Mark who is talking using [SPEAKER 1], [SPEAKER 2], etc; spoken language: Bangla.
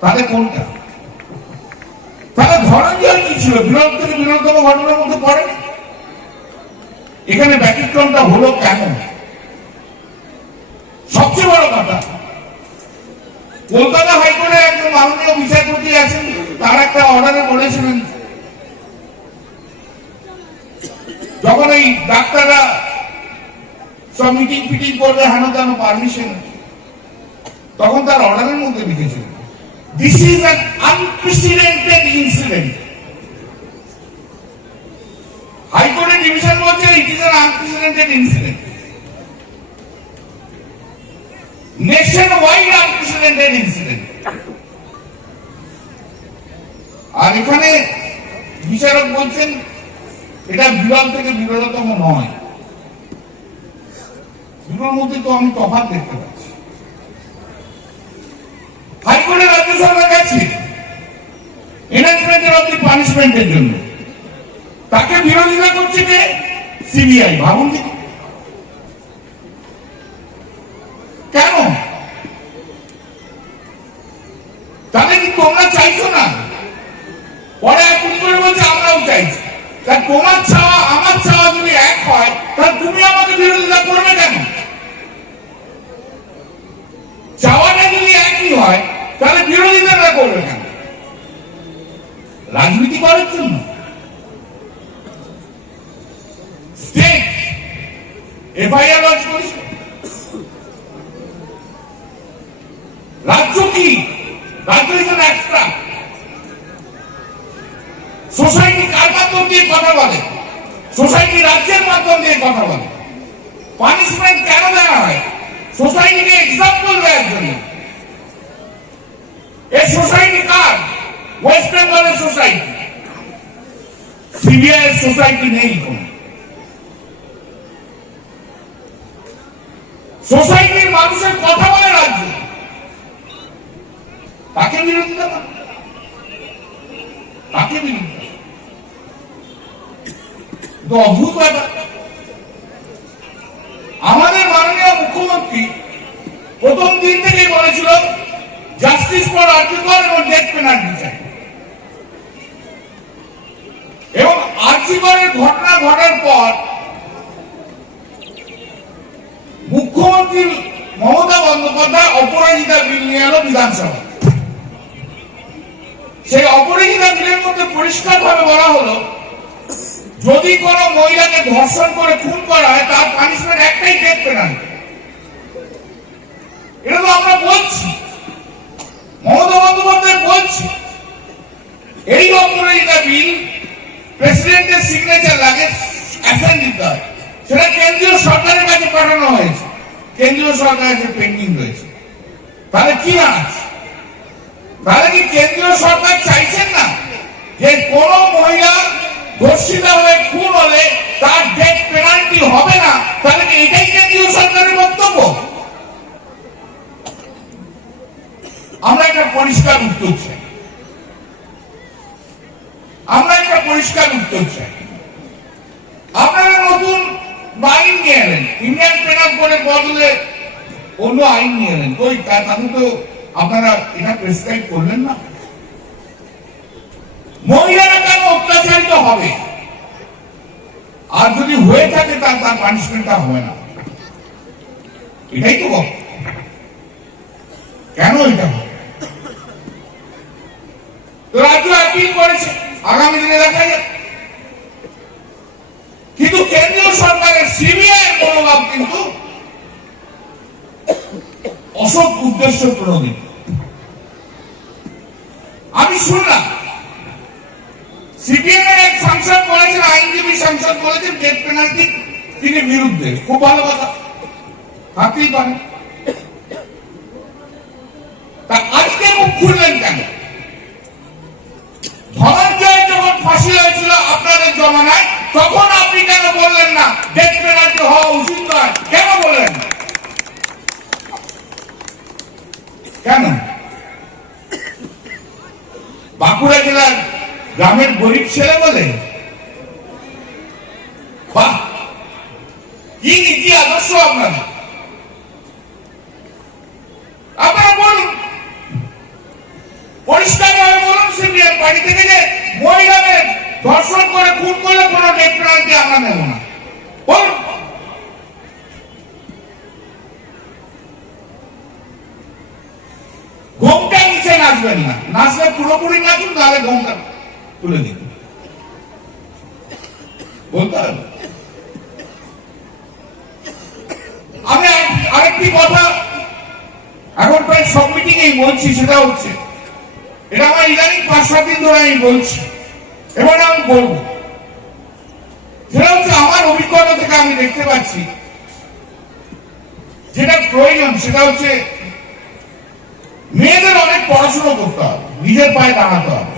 [SPEAKER 1] তাহলে কোনটা? তাহলে ধনঞ্জয় কি ছিল? বিরোধ থেকে বিরোধতম ঘটনার মধ্যে পড়ে? এখানে ব্যতিক্রমটা হলো কেন? সবচেয়ে বড় কথা, কলকাতা হাইকোর্টের একজন মাননীয় বিচারপতি আছেন, তার একটা অর্ডারে বলেছিলেন, যখন এই ডাক্তাররা সব মিটিং ফিটিং করবে হেন তেন পারমিশন তখন তার অর্ডারের মধ্যে লিখেছিলেন this is an unprecedented incident হাইকোর্টের ডিভিশন বলছে it is unprecedented incident nationwide unprecedented incident আর এখানে বিচারক বলছেন, এটা বিরল থেকে বিরলতম নয়। দুটোর মধ্যে তো আমি তফাৎ দেখতে পাচ্ছি হাইকোর্টের রাজ্য সরকার গেছে এনহান্সমেন্টের অফ পানিশমেন্টের জন্য। তাকে বিরোধিতা করছে যে সিবিআই ভাবুন কেন? তাহলে কি তোমরা চাইছো না? পরে এখন করে বলছে, আমরাও চাইছি। তা তোমার চাওয়া, আমার চাওয়া যদি এক হয় তাহলে তুমি আমাকে বিরোধিতা করবে কেন? চাওয়াটা যদি একই হয়, তাহলে বিরোধিতাটা করবে কেন? রাজনীতি করার জন্য। রাজ্য কি? এক্সট্রা সোসাইটি কার মাধ্যম দিয়ে কথা বলে? সোসাইটি রাজ্যের মাধ্যম দিয়ে কথা বলে। পানিশমেন্ট কেন দেওয়া হয়? সোসাইটিকে এক্সাম্পল দেওয়ার জন্য এই সোসাইটি কার ওয়েস্ট বেঙ্গলের সোসাইটি সিবিআই সোসাইটি নেই সোসাইটির মানুষের কথা বলে রাজ্য। তাকে বিরোধিতা তাকে বিরোধিতা অদ্ভুত ব্যাপার আমাদের মাননীয় মুখ্যমন্ত্রী প্রথম দিন থেকেই বলেছিল জাস্টিস ফর আর্জিকর এবং ডেথ পেনাল্টি চাই। এবং ঘটনা ঘটার পর মুখ্যমন্ত্রী মমতা বন্দ্যোপাধ্যায় অপরাজিতা বিল নিয়ে এলো বিধানসভা সেই অপরাজিতা বিলের মধ্যে পরিষ্কার ভাবে বলা হলো, যদি কোন মহিলাকে ধর্ষণ করে খুন করা হয়, তার পানিশমেন্ট একটাই ডেথ পেনাল্টি এটা তো আমরা বলছি। মমতা বন্দ্যোপাধ্যায় বলছি, এই অপরাজিতা বিল প্রেসিডেন্টের সিগনেচার লাগে অ্যাসেন্ট দিতে হয়। সেটা কেন্দ্রীয় সরকারের কাছে পাঠানো হয়েছে। কেন্দ্রীয় সরকারের কাছে পেন্ডিং রয়েছে। তাহলে কি আছে তাহলে কি কেন্দ্রীয় সরকার চাইছেন না যে কোন মহিলা ধর্ষিতা হয়ে খুন হলে তার ডেথ পেনাল্টি হবে না? তাহলে কি এটাই কেন্দ্রীয় সরকারের বক্তব্য? আমরা একটা পরিষ্কার উত্তর চাই আমরা একটা পরিষ্কার উত্তর চাই। আপনারা নতুন আইন নিয়ে এলেন। ইন্ডিয়ান পেনাল কোডের বদলে অন্য আইন নিয়ে এলেন। ওই তাহলে তো আপনারা এটা প্রেসক্রাইব করলেন না। মহিলারা কেন অত্যাচারিত হবে? আর যদি হয়ে থাকে তার তার পানিশমেন্টটা হবে না। এটাই তো বক্তব্য। কেন এটা হবে? রাজ্য আপিল করেছে। আগামী দিনে দেখা যাবে। কিন্তু কেন্দ্রীয় সরকারের সিবিআই মনোভাব কিন্তু অসৎ উদ্দেশ্য প্রণোদিত আমি শুনলাম সিপিএম এর এক সাংসদ বলেছেন, আইনজীবী সাংসদ বলেছেন ডেথ পেনাল্টি তিনি বিরুদ্ধে। খুব ভালো কথা। থাকতেই পারে। তা আজকে মুখ খুললেন কেন? ধনঞ্জয় জমানায় তখন আপনি কেন বললেন না? হওয়া উচিত নয়। কেন বললেন? না? কেন? বাঁকুড়া জেলার গ্রামের গরিব ছেলে বলে? কি নীতি আদর্শ আপনার? আপনারা বলুন। পরিষ্কার ভাবে বলুন, সিপিএম বাড়ি থেকে যে মহিলাদের ধর্ষণ করে, খুন করলে কোনো নেত্রান্তি আমরা নেব না। ঘোমটা নিচে নাচবেন না। পুরোপুরি নাচুন, তাহলে ঘোমটা তুলে দিন। আমি আর- আরেকটি কথা, এখন প্রায় সব মিটিংয়েই বলছি, সেটা হচ্ছে, এটা আমার ইদানিং পাঁচ সাত দিন ধরে আমি বলছি। এবার আমি বলব সেটা হচ্ছে আমার অভিজ্ঞতা থেকে আমি দেখতে পাচ্ছি, যেটা প্রয়োজন সেটা হচ্ছে মেয়েদের অনেক পড়াশোনা করতে হবে, নিজের পায়ে দাঁড়াতে হবে।